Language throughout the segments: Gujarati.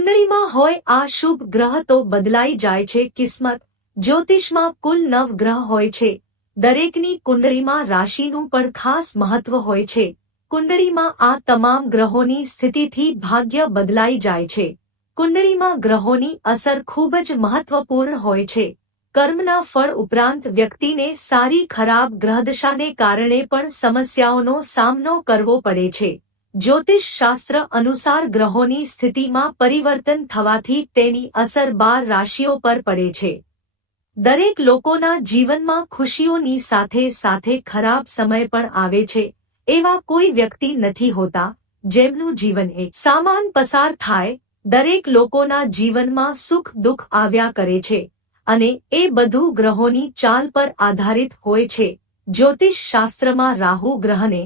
કુંડળીમાં હોય આ શુભ ગ્રહ તો બદલાઈ જાય છે કિસ્મત। જ્યોતિષમાં કુલ 9 ગ્રહ હોય છે। દરેકની કુંડળીમાં રાશિનું પણ ખાસ મહત્વ હોય છે। કુંડળીમાં આ તમામ ગ્રહોની સ્થિતિથી ભાગ્ય બદલાઈ જાય છે। કુંડળીમાં ગ્રહોની અસર ખૂબ જ મહત્વપૂર્ણ હોય છે। કર્મના ફળ ઉપરાંત વ્યક્તિને સારી ખરાબ ગ્રહદશાને કારણે પણ સમસ્યાઓનો સામનો કરવો પડે છે। જ્યોતિષ શાસ્ત્ર અનુસાર ગ્રહોની સ્થિતિમાં પરિવર્તન થવાથી તેની અસર 12 રાશિઓ પર પડે છે। દરેક લોકોના જીવનમાં ખુશીઓની સાથે સાથે ખરાબ સમય પણ આવે છે। એવા કોઈ વ્યક્તિ નથી હોતા જેમનું જીવન એક સમાન પસાર થાય। દરેક લોકોના જીવનમાં સુખ દુઃખ આવ્યા કરે છે અને એ બધું ગ્રહોની ચાલ પર આધારિત હોય છે। જ્યોતિષ શાસ્ત્રમાં રાહુ ગ્રહને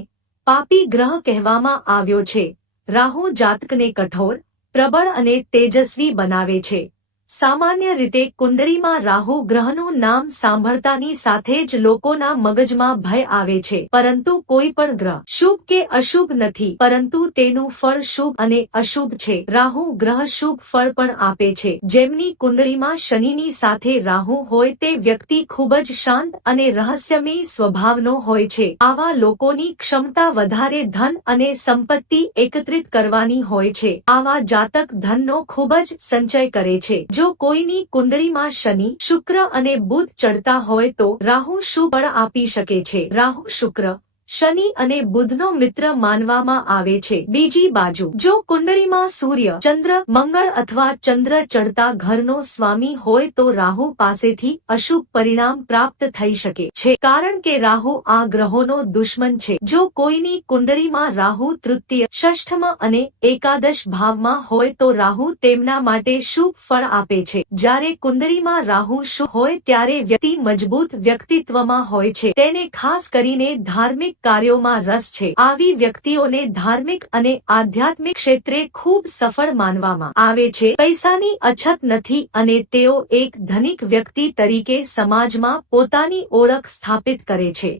પાપી ગ્રહ કહેવામાં આવ્યો છે। રાહુ જાતકને કઠોર, પ્રબળ અને તેજસ્વી બનાવે છે। સામાન્ય રીતે કુંડળીમાં રાહુ ગ્રહનું નામ સાંભળતાની સાથે જ લોકોના મગજમાં ભય આવે છે। પરંતુ કોઈ પણ ગ્રહ શુભ કે અશુભ નથી, પરંતુ તેનું ફળ શુભ અને અશુભ છે। રાહુ ગ્રહ શુભ ફળ પણ આપે છે। જેમની કુંડળીમાં શનિની સાથે રાહુ હોય તે વ્યક્તિ ખૂબ જ શાંત અને રહસ્યમય સ્વભાવનો હોય છે। આવા લોકોની ક્ષમતા વધારે ધન અને સંપત્તિ એકત્રિત કરવાની હોય છે। આવા જાતક ધનનો ખૂબ જ સંચય કરે છે। જો કોઈની કુંડળીમાં શનિ, શુક્ર અને બુધ ચડતા હોય તો રાહુ શુભ ફળ આપી શકે છે। રાહુ, શુક્ર, શનિ અને બુધનો મિત્ર માનવામાં આવે છે। બીજી બાજુ જો કુંડળીમાં સૂર્ય, ચંદ્ર, મંગળ અથવા ચંદ્ર ચડતા ઘરનો સ્વામી હોય તો રાહુ પાસેથી અશુભ પરિણામ પ્રાપ્ત થઈ શકે છે, કારણ કે રાહુ આ ગ્રહોનો દુશ્મન છે। જો કોઈની કુંડળીમાં રાહુ તૃતીય, ષષ્ઠમ અને એકાદશ ભાવમાં હોય તો રાહુ તેમના માટે શુભ ફળ આપે છે। જ્યારે કુંડળીમાં રાહુ શુભ હોય ત્યારે વ્યક્તિ મજબૂત વ્યક્તિત્વમાં હોય છે। તેને ખાસ કરીને ધાર્મિક કાર્યોમાં રસ છે। આવી વ્યક્તિઓને ધાર્મિક અને આધ્યાત્મિક ક્ષેત્રે ખૂબ સફળ માનવામાં આવે છે। પૈસાની અછત નથી અને તેઓ એક ધનિક વ્યક્તિ તરીકે સમાજમાં પોતાની ઓળખ સ્થાપિત કરે છે।